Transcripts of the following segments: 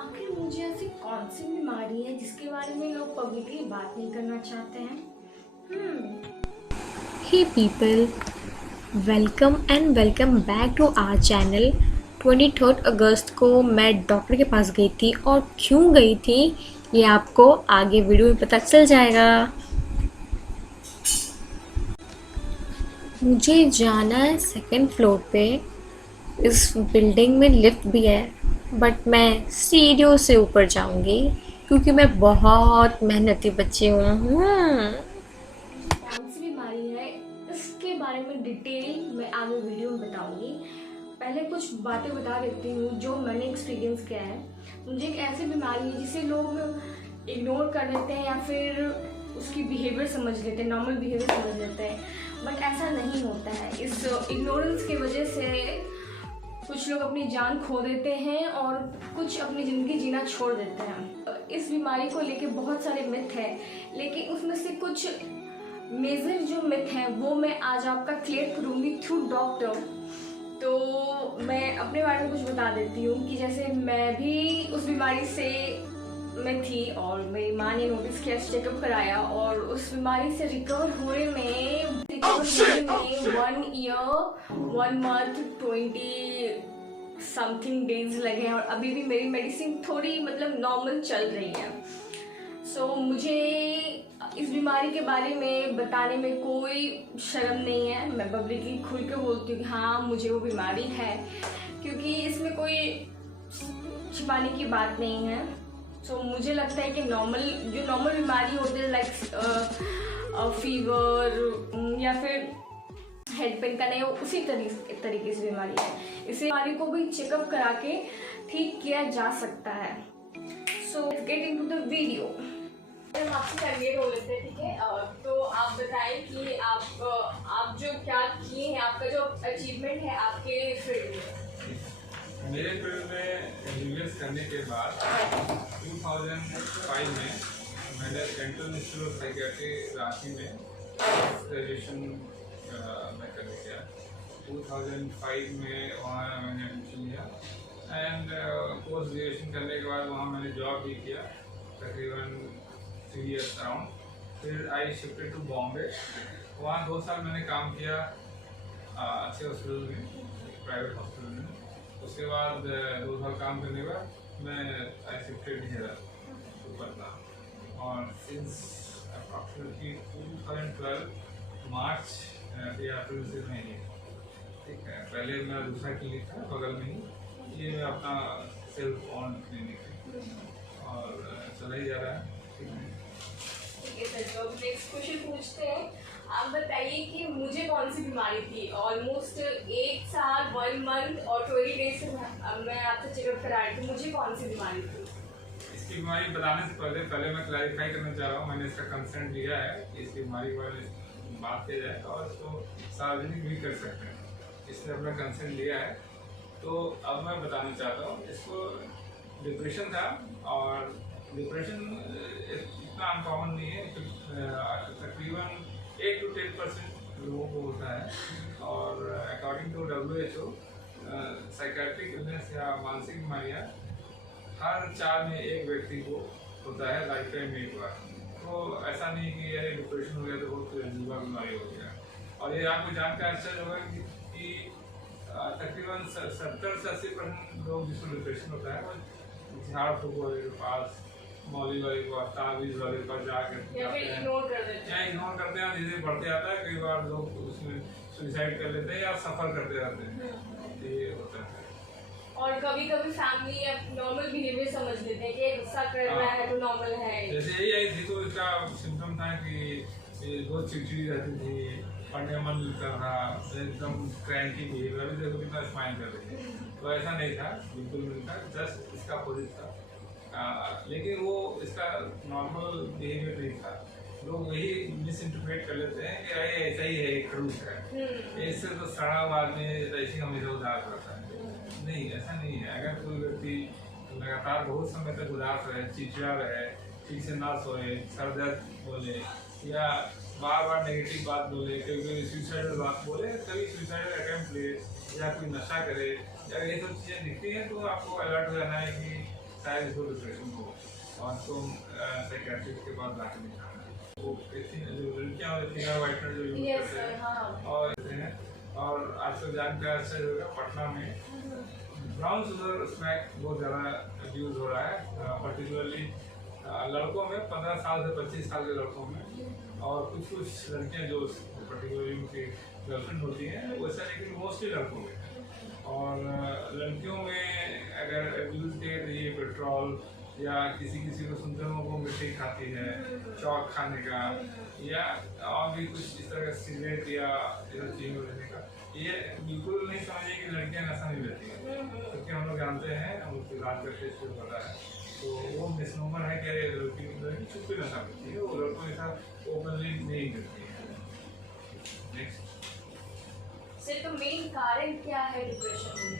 आखिर मुझे ऐसी कौन सी बीमारी है जिसके बारे में लोग पब्लिकली बात नहीं करना चाहते हैं? Hey people, welcome back to our channel. 23 अगस्त को मैं डॉक्टर के पास गई थी और क्यों गई थी ये आपको आगे वीडियो में पता चल जाएगा। मुझे जाना है सेकंड फ्लोर पे। इस बिल्डिंग में लिफ्ट भी है बट मैं सीढ़ियों से ऊपर जाऊंगी क्योंकि मैं बहुत मेहनती बच्ची हूँ। कौन सी बीमारी है इसके बारे में डिटेल मैं आगे वीडियो में बताऊंगी। पहले कुछ बातें बता देती हूँ जो मैंने एक्सपीरियंस किया है। मुझे एक ऐसी बीमारी है जिसे लोग इग्नोर कर लेते हैं या फिर उसकी बिहेवियर समझ लेते हैं, नॉर्मल बिहेवियर समझ लेते हैं, बट ऐसा नहीं होता है। इस इग्नोरेंस की वजह से कुछ लोग अपनी जान खो देते हैं और कुछ अपनी ज़िंदगी जीना छोड़ देते हैं। इस बीमारी को लेके बहुत सारे मिथ हैं, लेकिन उसमें से कुछ मेजर जो मिथ हैं वो मैं आज आपका क्लियर करूँगी थ्रू डॉक्टर। तो मैं अपने बारे में कुछ बता देती हूँ कि जैसे मैं भी उस बीमारी से मैं थी और मेरी माँ ने नोटिस किया, चेकअप कराया और उस बीमारी से रिकवर होने में 1 ईयर 1 मंथ 20 समथिंग डेज लगे हैं और अभी भी मेरी मेडिसिन थोड़ी मतलब नॉर्मल चल रही है। सो मुझे इस बीमारी के बारे में बताने में कोई शर्म नहीं है। मैं पब्लिकली खुल के बोलती हूँ कि हाँ मुझे वो बीमारी है, क्योंकि इसमें कोई छिपाने की बात नहीं है। सो मुझे लगता है कि नॉर्मल बीमारी होती है लाइक फीवर या फिर हेड पेन का नहीं, वो उसी तरीके से बीमारी है। इस बीमारी को भी चेकअप करा के ठीक किया जा सकता है। So let's get into the video. हम आपसे कैंडिडेट हो लेते हैं, ठीक है? तो आप बताएं कि आप जो क्या किए हैं, आपका जो अचीवमेंट है आपके फील्ड में। मेरे फील्ड में यूएस करने के बाद 2005 में मैंने central institute of psychiatry Ranchi में ग्रेजुएशन मैं करने गया। 2005 में वहाँ मैंने एडमिशन लिया एंड पोस्ट ग्रेजुएशन करने के बाद वहाँ मैंने जॉब भी किया तकरीबन 3 years अराउंड। फिर आई शिफ्टेड टू बॉम्बे। वहाँ 2 साल मैंने काम किया अच्छे हॉस्पिटल में, प्राइवेट हॉस्पिटल में। उसके बाद 2 साल काम करने के बाद मैं I shifted here to Patna और सिंस अप्रॉक्सीमेटली 2012 मार्च या अप्रैल से मैं ही, ठीक है। पहले मेरा दूसरा क्लिनिक था बगल में ही, ये मैं अपना सेल्फ ऑन क्लिनिक है और चला ही जा रहा है, ठीक है सर। तो अब नेक्स्ट क्वेश्चन पूछते हैं। आप बताइए कि मुझे कौन सी बीमारी थी। ऑलमोस्ट 1 साल 1 मंथ और 20 डेज से मैं आपसे चेकअप करा रही थी। मुझे कौन सी बीमारी थी? इसकी बीमारी बताने से पहले मैं क्लैरिफाई करना चाह रहा हूँ, मैंने इसका कंसेंट लिया है कि इस बीमारी के बारे में बात किया जाए और इसको सार्वजनिक भी कर सकते हैं, इसने अपना कंसेंट लिया है। तो अब मैं बताना चाहता हूँ, इसको डिप्रेशन था और डिप्रेशन इतना अनकॉमन नहीं है, तकरीबन 8 to 10% लोगों को होता है और according to WHO psychiatric illness या मानसिक बीमारियाँ हर 4 में 1 व्यक्ति को होता है लाइफ टाइम में एक बार। तो ऐसा नहीं कि ये डिप्रेशन हो गया तो बहुत अजीबा बीमारी हो गया। और ये आपको जानकर आश्चर्य होगा कि तकरीबन 70 से 80% लोग जिसको डिप्रेशन होता है वो झाड़ फूक वाले के पास, मौली वाले के पास, तावीज़ वाले के पास जाकर इग्नोर कर देते हैं। इग्नोर करते हैं, धीरे बढ़ते आता है। कई बार लोग उसमें सुसाइड कर लेते हैं या सफ़र करते रहते हैं, ये होता है। और कभी कभी फैमिली नॉर्मल बिहेवियर समझ लेते हैं कि गुस्सा कर रहा है तो नॉर्मल है। जैसे यही आई थी तो इसका सिम्टम था कि बहुत चिड़चिड़ी रहती थी, पढ़ने मन नहीं कर रहा, एकदम क्रैंकी बिहेवियर, अभी देखो कितना स्माइल कर रही है। तो ऐसा नहीं था, बिल्कुल नहीं था, जस्ट इसका अपोजिट था। लेकिन वो इसका नॉर्मल बिहेवियर नहीं था। लोग वही मिस इंटरप्रेट कर लेते हैं कि अरे ऐसा ही है, एक खड़ूस है, इससे तो सड़ा हुआ आदमी ऐसे हमेशा उदास रहता है। नहीं, ऐसा नहीं है। अगर कोई व्यक्ति लगातार बहुत समय तक उदास रहे, चिड़चिड़ा रहे, ठीक से ना सोए, सर दर्द बोले या बार बार नेगेटिव बात बोले, कभी सुसाइडल बात बोले, कभी सुसाइडल अटेम्प्ट ले या कोई नशा करे या ये सब चीज़ें दिखती हैं तो आपको अलर्ट हो जाना है कि शायद इसको डिप्रेशन हो और तो साइकेट्रिस्ट के पास जाके दिखाना है। वो जो लड़कियाँ होती हैं वाइटनर जो यूज करते हैं और आजकल जान का अच्छा होगा पटना में ब्राउन शुगर स्नैक बहुत ज़्यादा यूज हो रहा है, पर्टिकुलरली लड़कों में 15 साल से 25 साल के लड़कों में, और कुछ लड़कियां जो पर्टिकुलरली उनकी गर्लफ्रेंड होती हैं वैसा, लेकिन मोस्टली लड़कों में। और लड़कियों में अगर यूज किए तो ये पेट्रोल या किसी को सुनते हैं वो मिठाई खाती है, चौक खाने का, या और भी कुछ इस तरह का सिगरेट या इधर चीज़ों लेने का, ये बिल्कुल नहीं समझिए कि लड़कियां नशा नहीं लेती हैं, क्योंकि हम लोग जानते हैं, हम लोग इलाज करके इसको पता है। तो वो मिसनोमर है कि लड़की छुप के नशा करती है, वो लड़कों के साथ ओपनली नहीं करती है। नेक्स्ट तो मेन कारण क्या है डिप्रेशन में?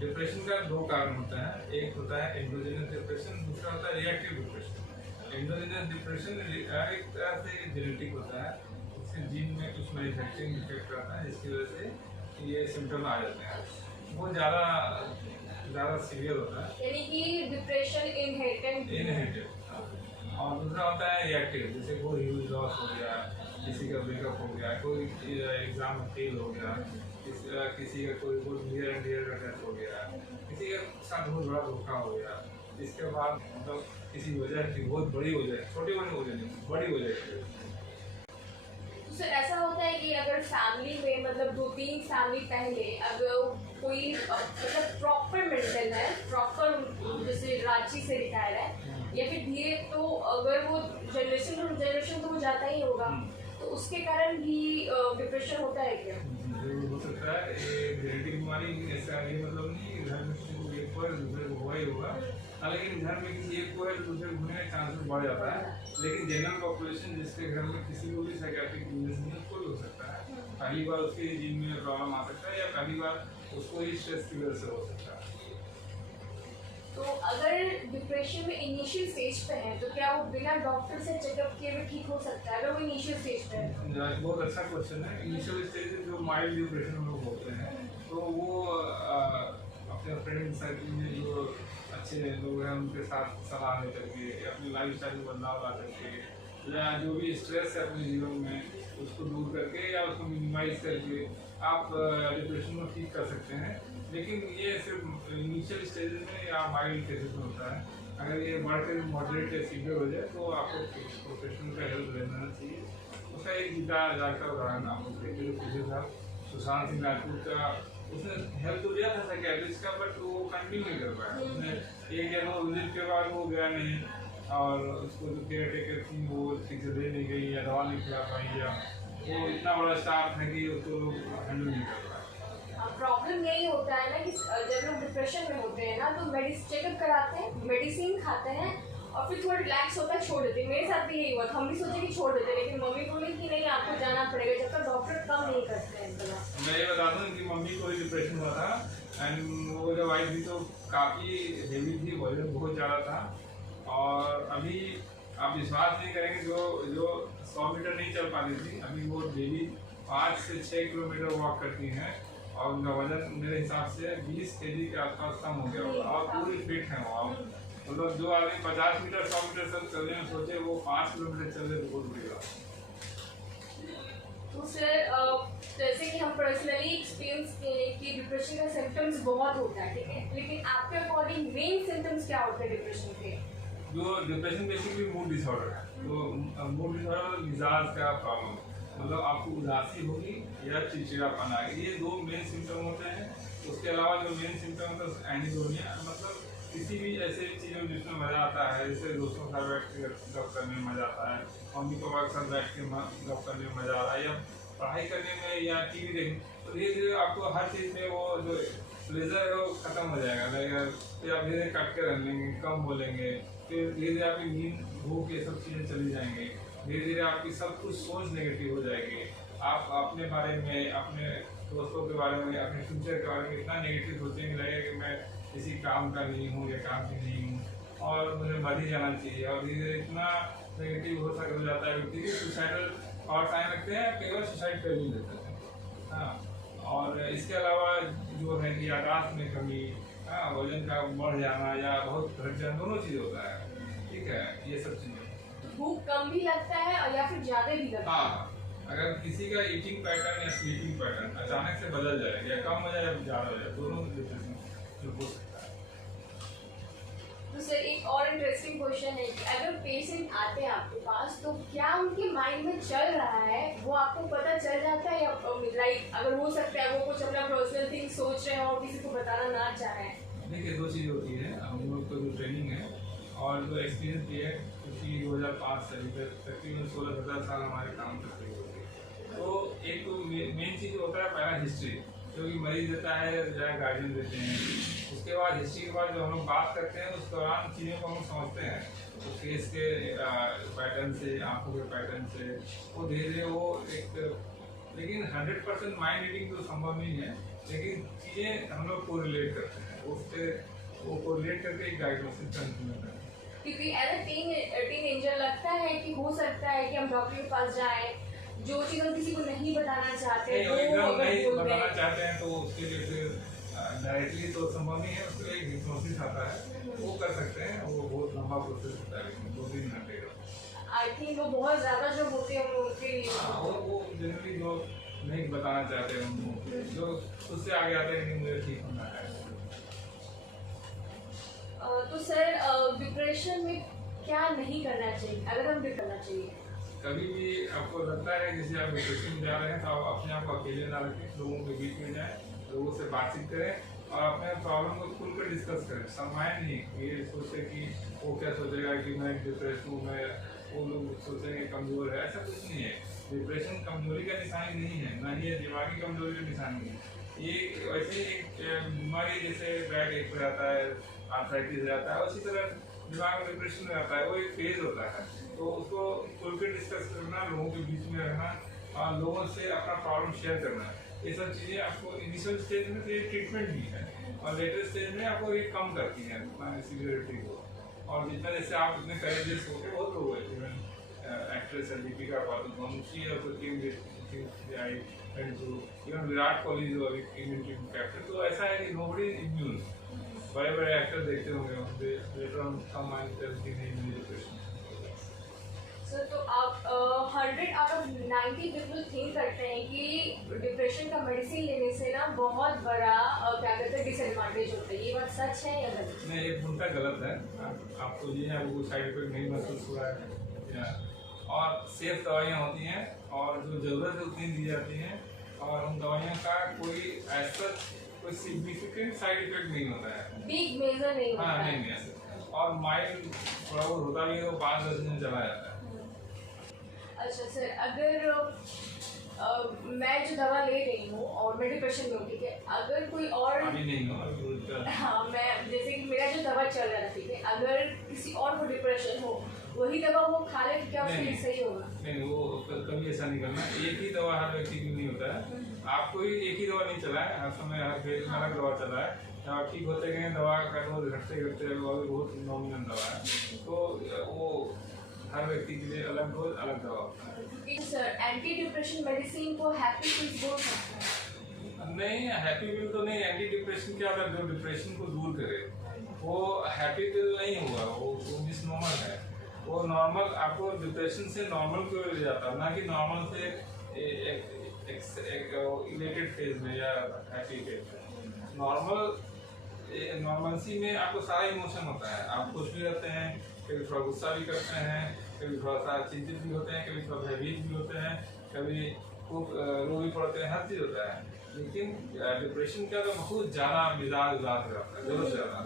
डिप्रेशन का दो कारण होता है, एक होता है एंडोजेनस डिप्रेशन, दूसरा होता है रिएक्टिव डिप्रेशन। एंडोजेनस डिप्रेशन एक तरह से जेनेटिक होता है, उसके जीन में कुछ मैन्युफैक्चरिंग डिफेक्ट आता है जिसकी वजह से ये सिम्टम आ जाते हैं, वो ज़्यादा सीवियर होता है, यानी कि डिप्रेशन इनहेरिटेड। और दूसरा होता है रिएक्टिव, जैसे कोई ह्यूज लॉस हो गया, किसी का ब्रेकअप हो गया, कोई एग्जाम में फेल हो गया, किसी का कोई बहुत नियर एंड डियर का डेथ हो गया, किसी के साथ बहुत बड़ा धोखा हो गया, इसके बाद मतलब किसी वजह की बहुत बड़ी वजह, छोटी बड़ी वजह नहीं, बड़ी वजह की। तो ऐसा होता है कि अगर फैमिली में मतलब 2-3 फैमिली पहले अगर कोई मतलब प्रॉपर मेंटल है, प्रॉपर जैसे रांची से रिटायर है, या फिर धीरे, तो अगर वो जनरेशन तो वो जाता ही होगा, तो उसके कारण भी डिप्रेशन होता है क्या? हो सकता है, ये जेनेटिक बीमारी ऐसा, ये मतलब नहीं घर में किसी को एक को है दूसरे को हुआ ही होगा, लेकिन घर में किसी एक को है दूसरे को होने का चांसेस बढ़ जाता है, लेकिन जनरल पॉपुलेशन जिसके घर में किसी को भी साइकियाट्रिक इलनेस नहीं है, कोई हो सकता है, पहली बार उसके जीन में प्रॉब्लम आ सकता है, या पहली बार उसको ही स्ट्रेस की वजह से हो सकता है। तो अगर डिप्रेशन में इनिशियल स्टेज पे है तो क्या वो बिना डॉक्टर से चेकअप किए भी ठीक हो सकता है अगर वो इनिशियल स्टेज पे है? बहुत अच्छा क्वेश्चन है। इनिशियल स्टेज में जो माइल्ड डिप्रेशन हम लोग बोलते हैं, तो वो अपने फ्रेंड सर्कल में जो अच्छे लोग हैं उनके साथ सलाह ले करके, अपनी लाइफ स्टाइल में बदलाव ला करके, या जो भी स्ट्रेस है अपने जीवन में उसको दूर करके या उसको मिनिमाइज करके आप डिप्रेशन को ठीक कर सकते हैं। लेकिन ये सिर्फ इनिशियल स्टेज में या माइल्ड केसेस में होता है। अगर ये बढ़कर मॉडरेट या सीवियर हो जाए तो आपको प्रोफेशनल का हेल्प लेना चाहिए। उसका एक जाकर उदाहरण आपको देखिए, जो पिछले साल सुशांत सिंह राजपूत का, उसने हेल्प तो लिया था साइकियाट्रिस्ट का, बट वो कंटिन्यू नहीं कर पाया। उसने एक या 2 विजिट के बाद वो गया नहीं, और उसको जो केयर टेकर थी वो ठीक से दे नहीं गई, या दवा नहीं खिला पाई, या वो इतना बड़ा स्टाफ है कि उसको लोग हैंडल नहीं कर पाए। प्रॉब्लम यही होता है ना कि जब लोग डिप्रेशन में होते हैं ना तो चेकअप कराते हैं, मेडिसिन खाते हैं, और फिर थोड़ा रिलैक्स होता है, छोड़ देते हैं। मेरे साथ भी यही हुआ था, हम भी सोचे कि छोड़ देते, लेकिन मम्मी बोली कि नहीं आपको जाना पड़ेगा जब तक डॉक्टर कम नहीं करते हैं। मैं ये बता दूँ कि मम्मी को भी डिप्रेशन हुआ था, एंड वो जब आई थी तो काफ़ी हेवी थी, वजन बहुत ज़्यादा था, और अभी आप विश्वास नहीं करेंगे, जो 100 मीटर नहीं चल पाती थी, अभी वो डेली 5 से 6 किलोमीटर वॉक करती हैं, और उनका वजन मेरे हिसाब से 20 kg के आसपास कम हो गया होगा, और पूरी फिट है वो। मतलब जो आदमी 50 मीटर 100 मीटर तक चलने में सोचे, वो 5 किलोमीटर चल रहे तो बहुत बड़ी बात। तो सर जैसे कि हम पर्सनली एक्सपीरियंस किए हैं कि डिप्रेशन का सिम्टम्स बहुत होता है, ठीक है, लेकिन आपके अकॉर्डिंग मेन सिम्टम्स क्या होते हैं डिप्रेशन के? जो डिप्रेशन बेसिकली मूड डिसऑर्डर है, तो मूड डिसऑर्डर मिजाज का प्रॉब्लम, मतलब आपको उदासी होगी या चिड़चिड़ापन आएगी, ये 2 मेन सिम्टम होते हैं। उसके अलावा जो मेन सिम्टम होता है एनिडोनिया, मतलब किसी भी ऐसे चीज़ में जिसमें मज़ा आता है, जैसे दोस्तों के साथ बैठ के गप करने में मज़ा आता है, मम्मी पापा के साथ बैठ के गप करने में मज़ा आता है, या पढ़ाई करने में, या टीवी देखने, तो धीरे धीरे आपको हर चीज़ में वो जो प्लेजर है वो ख़त्म हो जाएगा, लगेगा। फिर आप धीरे कट के रह लेंगे, कम बोलेंगे, फिर धीरे धीरे आपकी नींद, भूख, ये सब चीज़ें चली जाएंगी, धीरे धीरे आपकी सब कुछ सोच नेगेटिव हो जाएगी। आप अपने बारे में, अपने दोस्तों के बारे में, अपने फ्यूचर के बारे में इतना नेगेटिव सोचने की लगेगा कि मैं किसी काम का नहीं हूँ या काम की नहीं हूँ, और मुझे मर ही जाना चाहिए, और धीरे धीरे इतना नेगेटिव हो जाता है व्यक्ति की सुसाइडल थॉट्स आने लगते हैं, केवल सुसाइड कर भी लेते हैं। हाँ, और इसके अलावा जो है कि याददाश्त में कमी, हाँ, वजन का बढ़ जाना या बहुत घट जाना, दोनों चीज़ होता है, ठीक है, ये सब चीज़ें। भूख कम भी लगता है और या फिर ज़्यादा भी लगता है? हाँ, अगर किसी का ईटिंग पैटर्न या स्लीपिंग पैटर्न अचानक से बदल जाए, या कम हो जाए या ज़्यादा हो जाए, दोनों डिप्रेशन जो हो सकता है। तो सर एक और इंटरेस्टिंग क्वेश्चन है कि अगर पेशेंट आते हैं आपके पास तो क्या उनके माइंड में चल रहा है वो आपको पता चल जाता है, या लाइक अगर हो सकता है वो कुछ अपना पर्सनल थिंग सोच रहे हैं और किसी को बताना ना चाह रहे हैं? देखिए, दो चीज़ होती है, हम लोग को जो ट्रेनिंग है और जो एक्सपीरियंस भी है, क्योंकि 2005 से अभी तक तकरीबन 16-17 साल हमारे काम करते हुए होते हैं। तो एक तो मेन चीज़ होता है पहला हिस्ट्री, जो कि मरीज देता है या गार्जियन देते हैं। उसके बाद हिस्ट्री के बाद जो हम लोग बात करते हैं उस दौरान चीज़ों को हम समझते हैं, तो फेस के पैटर्न से, आंखों के पैटर्न से वो धीरे धीरे वो एक, लेकिन 100% माइंड रीडिंग तो संभव नहीं है, लेकिन चीज़ें हम लोग को रिलेट करते हैं, उससे वो को रिलेट करके एक डायग्नोसिस करते हैं। क्योंकि एज अ टीनेजर लगता है कि हो सकता है कि हम डॉक्टर के पास जाएं, जो चीज़ हम किसी को नहीं बताना चाहते नहीं, वो एकदम अगर नहीं बोल बताना दें। चाहते हैं तो उसके लिए फिर डायरेक्टली तो संभव नहीं है, उसके लिए एक हिप्नोसिस आता है, वो कर सकते हैं, वो बहुत लंबा प्रोसेस होता है, लेकिन 2-3 घंटे का। आई थिंक वो बहुत ज़्यादा जो होते हैं उनके लिए हाँ, वो जनरली जो नहीं बताना चाहते हैं उनको, जो उससे आगे आते हैं कि मुझे ठीक होना है। तो सर डिप्रेशन में क्या नहीं करना चाहिए अगर हम करना चाहिए? कभी भी आपको लगता है जैसे आप डिप्रेशन में जा रहे हैं तो आप अपने आप को अकेले ना रखें, लोगों के बीच में जाएं, लोगों से बातचीत करें और अपने प्रॉब्लम को खुलकर डिस्कस करें। शर्माएं नहीं, ये सोचे कि वो क्या सोचेगा कि मैं डिप्रेस हूँ, मैं, वो लोग सोचेंगे कमज़ोर है, ऐसा कुछ नहीं है। डिप्रेशन कमजोरी का निशानी नहीं है, ना ही ये दिमागी कमजोरी का निशानी है। ये वैसे एक बीमारी जैसे बैक एक हो जाता है, आर्थराइटिस हो जाता है, उसी तरह दिमाग में डिप्रेशन में आता है, वो एक फेज होता है। तो उसको खुल के डिस्कस करना, लोगों के बीच में रहना और लोगों से अपना प्रॉब्लम शेयर करना, ये सब चीज़ें आपको इनिशियल स्टेज में तो ये ट्रीटमेंट भी है और लेटर स्टेज में आपको ये कम करती हैं सीवियरिटी को। और जितना जैसे आप इतने करेजियस हो के बहुत लोग हैं, इवन एक्ट्रेस है Deepika Padukone, she also came even Virat Kohli जो अभी टीम कैप्टन। तो ऐसा है कि नोबडी इज इम्यून। बड़े बड़े एक्टर देखते होंगे, later on come and tell नहीं डिप्रेशन। सर तो आप 100 आउट ऑफ 90 पीपल थिंक करते हैं कि डिप्रेशन का मेडिसिन लेने से ना बहुत बड़ा क्या कहते हैं डिसएडवांटेज होता है, ये बात सच है या गलत? नहीं, एक घंटा गलत है। आपको ये है वो साइड इफेक्ट नहीं महसूस हुआ है और सेफ दवाइयाँ होती हैं और जो ज़रूरत है उतनी दी जाती हैं और उन दवाइयों का कोई ऐसा कोई सिग्निफिकेंट साइड इफेक्ट नहीं होता है, बिग मेजर नहीं होता हाँ है। नहीं ऐसा। और माइल्ड थोड़ा बहुत होता भी है तो 5-10 दिन चला जाता है। अच्छा सर, अगर मैं जो दवा ले रही हूँ और मैं डिप्रेशन में हूँ, ठीक है, अगर कोई और अभी नहीं हो, अभी उल्टा। हाँ मैं जैसे कि मेरा जो दवा चल रहा है, ठीक है, अगर किसी और को डिप्रेशन हो वही दवा वो खा ले तो क्या उसके लिए सही होगा? नहीं, वो कभी ऐसा नहीं करना। एक ही दवा हर व्यक्ति के लिए नहीं होता है। आपको ही एक ही दवा नहीं चला है, हर समय हर फेज में अलग दवा चला है। जब आप ठीक होते गए दवा का डोज घटते घटते बहुत नॉमिनल दवा है, तो वो हर व्यक्ति के लिए अलग डोज अलग दवा होता है। सर एंटी डिप्रेशन मेडिसिन को हैप्पी पिल्स बोल सकते हैं? नहीं, हैप्पी पिल तो नहीं। एंटी डिप्रेशन क्या होता है, जो डिप्रेशन को दूर करे, वो हैप्पी पिल नहीं हुआ, वो मिसनॉर्मल है। वो नॉर्मल आपको डिप्रेशन से नॉर्मल की ओर ले जाता है, ना कि नॉर्मल से एक इलेटेड फेज में या हैप्पी फेज में। नॉर्मलसी में आपको सारा इमोशन होता है, आप खुश भी रहते हैं, कभी थोड़ा गुस्सा भी करते हैं, कभी थोड़ा सा चिंतित भी होते हैं, कभी थोड़ा भयभीत भी होते हैं, कभी खूब रो भी पड़ते हैं, हर चीज़ होता है। लेकिन डिप्रेशन का तो बहुत ज़्यादा मिजाज उदास हो जाता है, ज़रूरत से ज़्यादा।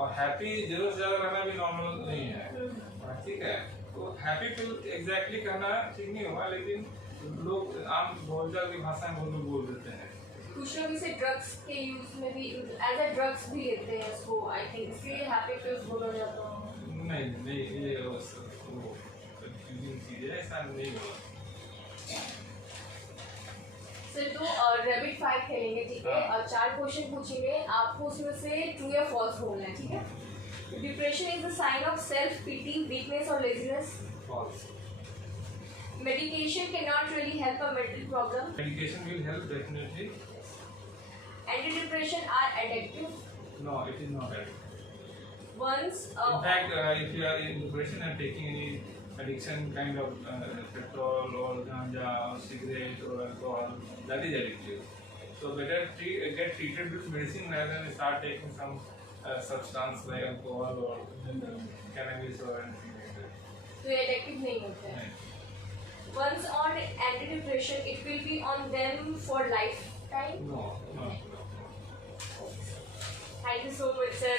और हैप्पी ज़रूरत से ज़्यादा रहना भी नॉर्मल नहीं है, ठीक है। तो हैप्पी पिल एग्जैक्टली कहना ठीक नहीं होगा, लेकिन लोग आम बोलचाल की भाषा में लोग बोल देते हैं। कुछ लोग इसे ड्रग्स के यूज में भी एज अ ड्रग्स भी लेते हैं इसको, आई थिंक इसलिए हैप्पी पिल्स बोला जाता है। नहीं, ये कंफ्यूजिंग चीज़ है, ऐसा नहीं होगा। सर तो रैपिड फायर खेलेंगे, ठीक है, और 4 क्वेश्चन पूछेंगे आपको, उसमें से ट्रू या फॉल्स बोलना है, ठीक है। Depression is the sign of self pity, weakness और laziness? False. Medication can not really help a mental problem? Medication will help definitely. Anti depression are addictive? No, it is not addictive. Once In fact, if you are in depression and taking any addiction kind of petrol or ganja or cigarette or alcohol, that is addictive. So better get treated with medicine rather than start taking some substance like alcohol or cannabis or anything like that. तो ये addictive नहीं होते हैं. Once on antidepressant, it will be on them for lifetime. No. Thank you so much, sir.